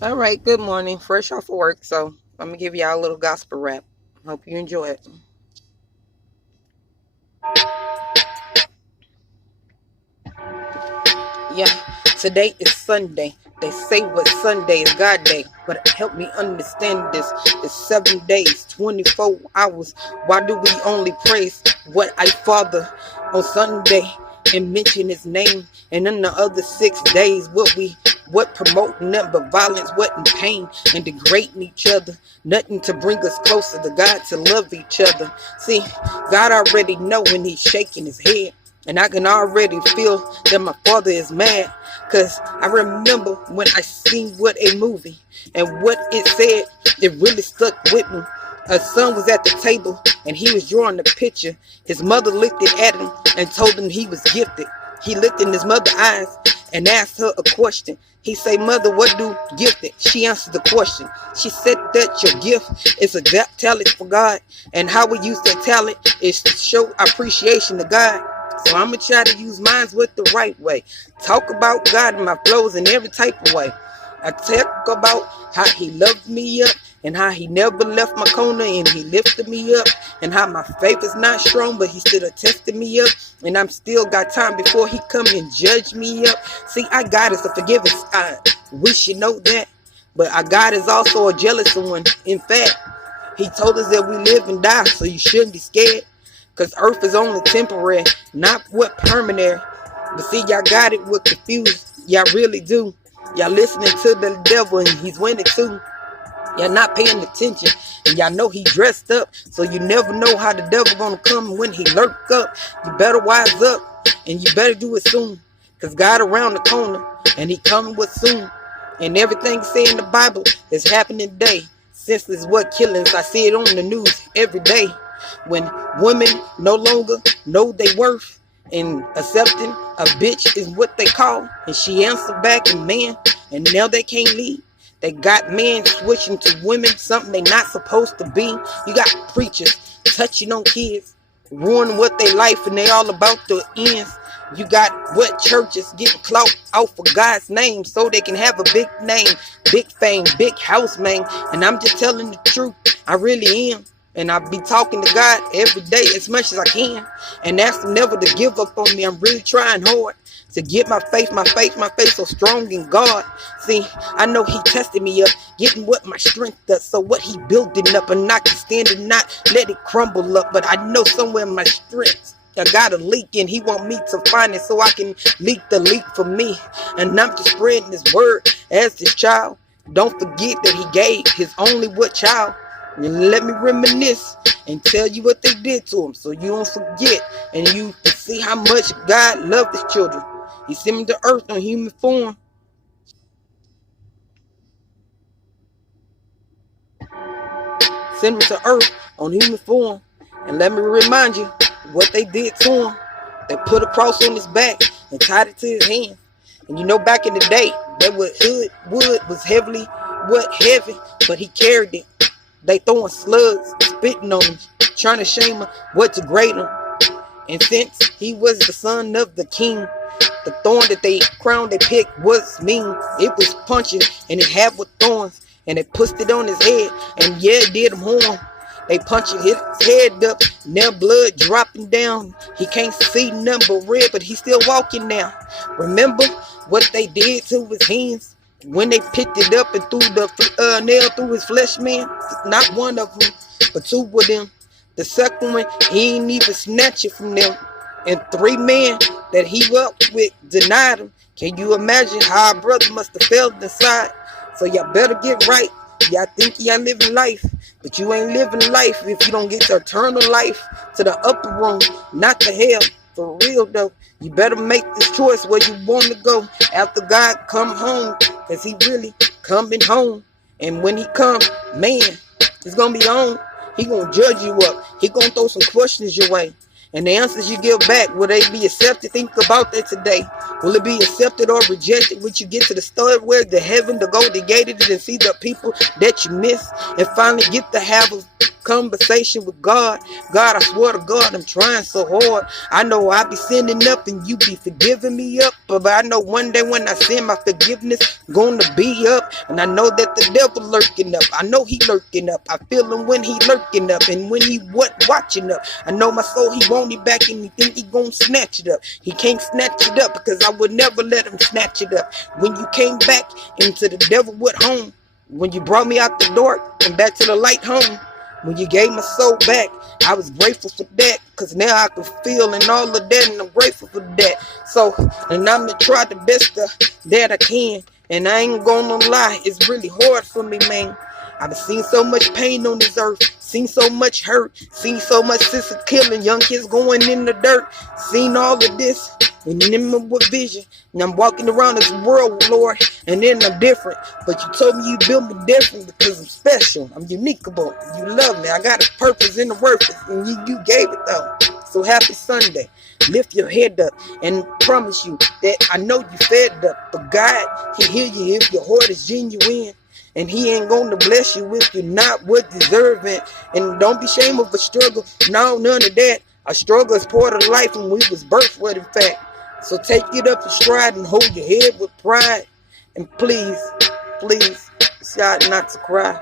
All right, good morning. Fresh off of work, so I'm gonna give y'all a little gospel rap. Hope you enjoy it. Yeah, today is Sunday. They say what Sunday is God day, but help me understand this. It's 7 days, 24 hours. Why do we only praise what I Father on Sunday and mention His name? And in the other 6 days, what promoting nothing but violence, what in pain and degrading each other. Nothing to bring us closer to God, to love each other. See, God already know when He's shaking His head. And I can already feel that my father is mad. Cause I remember when I seen what a movie and what it said, it really stuck with me. A son was at the table and he was drawing the picture. His mother looked at him and told him he was gifted. He looked in his mother's eyes and asked her a question. He said, "Mother, what do gifted?" She answered the question. She said that your gift is a talent for God, and how we use that talent is to show appreciation to God. So I'm going to try to use mine with the right way. Talk about God in my flows in every type of way. I talk about how He loved me up and how He never left my corner and He lifted me up, and how my faith is not strong but He still tested me up, and I'm still got time before He come and judge me up. See, our God is a forgiving God. We should know that. But our God is also a jealous one. In fact, He told us that we live and die, so you shouldn't be scared. Because earth is only temporary, not what permanent. But see, y'all got it with confused. Y'all really do. Y'all listening to the devil and he's winning too. Y'all not paying attention. And y'all know he dressed up. So you never know how the devil gonna come when he lurk up. You better wise up and you better do it soon. Because God around the corner and He coming with soon. And everything said in the Bible is happening today. Senseless what killings. I see it on the news every day. When women no longer know their worth and accepting a bitch is what they call. And she answered back and man, and now they can't leave. They got men switching to women, something they not supposed to be. You got preachers touching on kids, ruining what they life, and they all about the ends. You got what churches getting clout off of God's name so they can have a big name, big fame, big house, man. And I'm just telling the truth. I really am. And I be talking to God every day as much as I can. And ask Him never to give up on me. I'm really trying hard to get my faith so strong in God. See, I know He tested me up, getting what my strength does. So what He building up, and I can stand and not let it crumble up. But I know somewhere my strength, I got a leak, and He want me to find it so I can leak the leak for me. And I'm just spreading His word as this child. Don't forget that He gave His only what child. And let me reminisce and tell you what they did to Him, so you don't forget and you can see how much God loved His children. He sent Him to earth on human form. Sent Him to earth on human form. And let me remind you what they did to Him. They put a cross on His back and tied it to His hand. And you know, back in the day, that wood was heavy, but He carried it. They throwing slugs, spitting on Him, trying to shame Him, what to grade Him. And since He was the son of the king, the thorn that they crowned they picked was mean. It was punching and it had with thorns, and they pushed it on His head, and yeah, it did Him harm. They punching his head up, now blood dropping down. He can't see nothing but red, but he's still walking now. Remember what they did to His hands? When they picked it up and threw the nail through His flesh, man. Not one of them, but two of them. The second one, He ain't even snatch it from them. And 3 men that He walked with denied Him. Can you imagine how our brother must have felt inside? So y'all better get right. Y'all think y'all living life, but you ain't living life if you don't get the eternal life to the upper room, not the hell. For real though, you better make this choice where you want to go after God come home, because He really coming home. And when He come, man, it's gonna be on. He gonna judge you up. He gonna throw some questions your way. And the answers you give back, will they be accepted? Think about that today. Will it be accepted or rejected? When you get to the story where the heaven, the golden gated, and see the people that you miss, and finally get to have a conversation with God. God, I swear to God, I'm trying so hard. I know I be sinning up and you be forgiving me up, but I know one day when I sin, my forgiveness gonna be up. And I know that the devil lurking up. I know he lurking up. I feel him when he lurking up and when he watching up. I know my soul, he want it back and he think he gonna snatch it up. He can't snatch it up because I would never let him snatch it up. When you came back into the devil at home, when you brought me out the dark and back to the light home, when you gave my soul back, I was grateful for that, because now I can feel and all of that, and I'm grateful for that. So, and I'm gonna try the best that I can, and I ain't gonna lie, it's really hard for me, man. I've seen so much pain on this earth, seen so much hurt, seen so much sister killing, young kids going in the dirt, seen all of this, and then with vision, and I'm walking around this world, Lord, and then I'm different, but you told me you built me different because I'm special, I'm uniqueable, you love me, I got a purpose in the work, and you gave it though. So happy Sunday. Lift your head up and promise you that I know you fed up, but God, he hear you if your heart is genuine. And he ain't gonna bless you if you're not worth deserving. And don't be ashamed of a struggle. No, none of that. A struggle is part of life and we was birthed with, in fact. So take it up in stride and hold your head with pride. And please, please, decide not to cry.